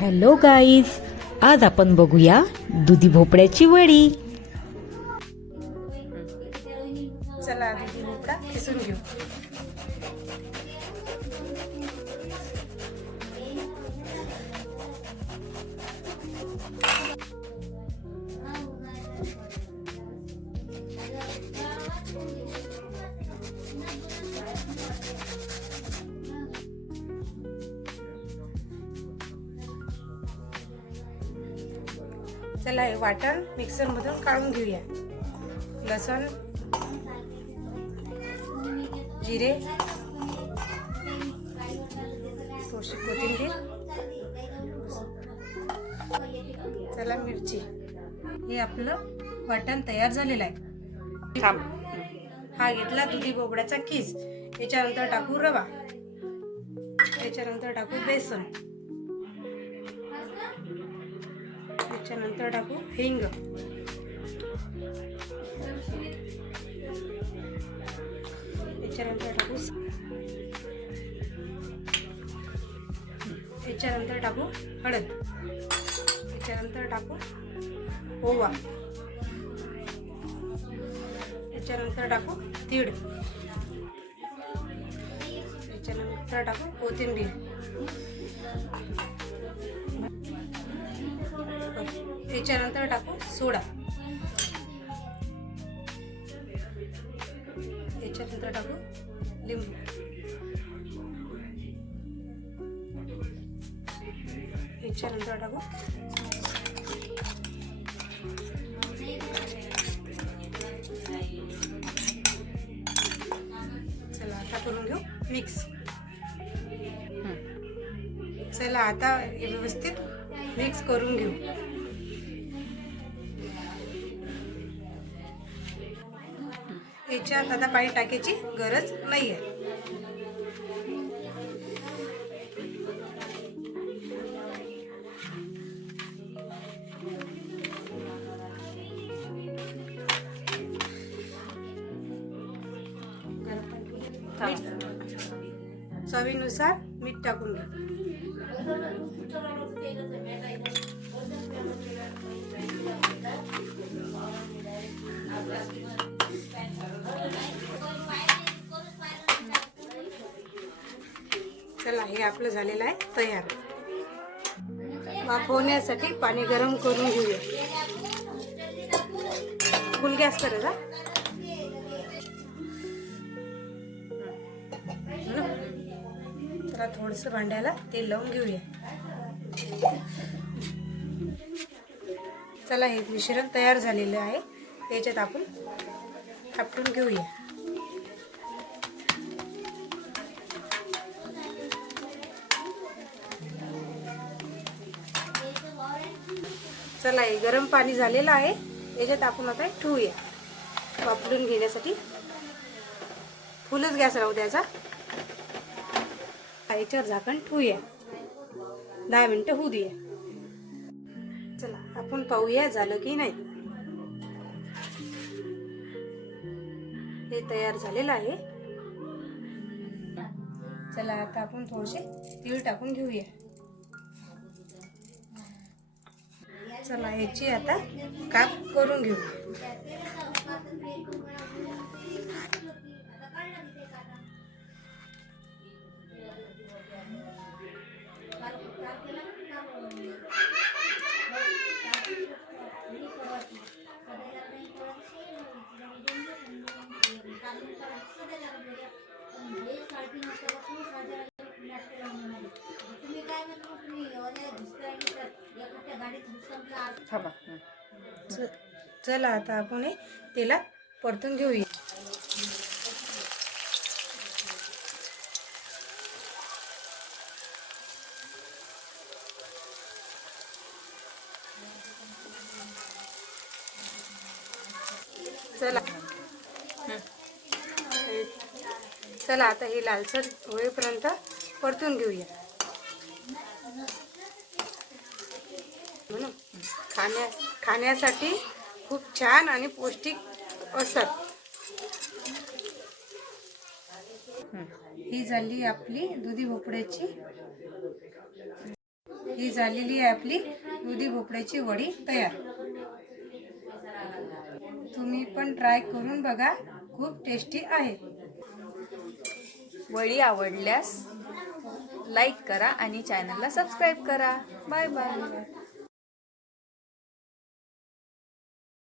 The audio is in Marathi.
हॅलो गाईज आज आपण बघूया दुधी भोपळ्याची वडी. चला दुधी भोपळा किसून घेऊ. चला हे वाटण मिक्सर मधून काढून घेऊया. लसण जिरे थोडीशी कोथिंबीर चला मिरची. हे आपलं वाटण तयार झालेलं आहे. हा घेतला दुधी बोबड्याचा किस. याच्यानंतर टाकू रवा. याच्यानंतर टाकू बेसन. त्याच्यानंतर टाकू हिंग. याच्यानंतर टाकू याच्यानंतर टाकू हळद. याच्यानंतर टाकू ओवा. याच्यानंतर टाकू तीड याच्यानंतर टाकू कोथिंबीर. याच्यानंतर टाकू सोडा. याच्यानंतर टाकू लिंबू. याच्यानंतर टाकू चला आता करून घेऊ. मिक्स चला आता व्यवस्थित मिक्स करून घेऊ. याच्यात आता पाणी टाकायची गरज नाही आहे चवीनुसार मीठ टाकून घ्या. चला हे आपलं झालेलं आहे तयार. वाफवण्यासाठी पाणी गरम करून घेऊया. फुल गॅस करायचा जरा थोडस भांड्याला तेल लावून घेऊया. चला हे मिश्रण तयार झालेलं आहे. त्याच्यात आपण थापटून घेऊया. चला हे गरम पाणी झालेलं आहे. याच्यात आपण आता ठेवूया. वापरून घेण्यासाठी. फुलच गॅस राहू द्यायचा याच्यावर झाकण ठेवूया. दहा मिनटं होऊ देऊया. चला आपण पाहूया झालं की नाही. हे तयार झालेलं आहे. चला आता आपण थोडेसे तीळ टाकून घेऊया. चला याची आता काप करून घेऊ. च- चला आता आपण हे तेलात परतून घेऊया. चला. चला आता हे लालसर होईपर्यंत परतून घेऊया. खाण्या खाण्यासाठी खूप छान आणि पौष्टिक असतात. ही झाली आपली दुधी भोपळ्याची ही झालेली आहे आपली दुधी भोपळ्याची वडी तयार. तुम्ही पण ट्राय करून बघा खूप टेस्टी आहे. वडी आवडल्यास लाईक करा आणि चॅनलला सबस्क्राईब करा. Bye bye